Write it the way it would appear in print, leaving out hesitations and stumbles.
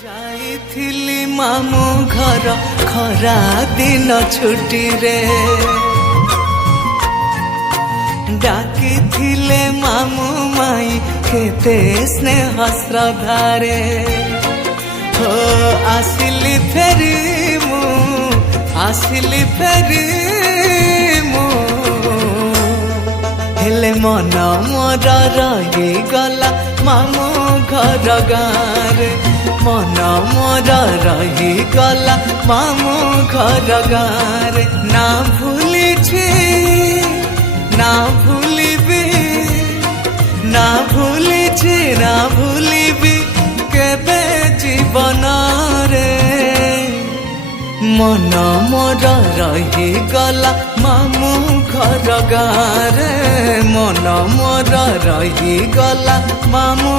जाइथिली मामू घर खरा दिन छुट्टी रे डाकिथिले मामू माई केते स्नेह श्रद्धारे हो आसिली फेरी मु हेले मन मोर रही गला मामू घर गारे मन मोर रही गला मामू घर गारे ना भूली ना भूलिबी ना भूलिबी केबे जीवन रे मन मोर रही गला मामू घर गारे मन मोर रही गला मामू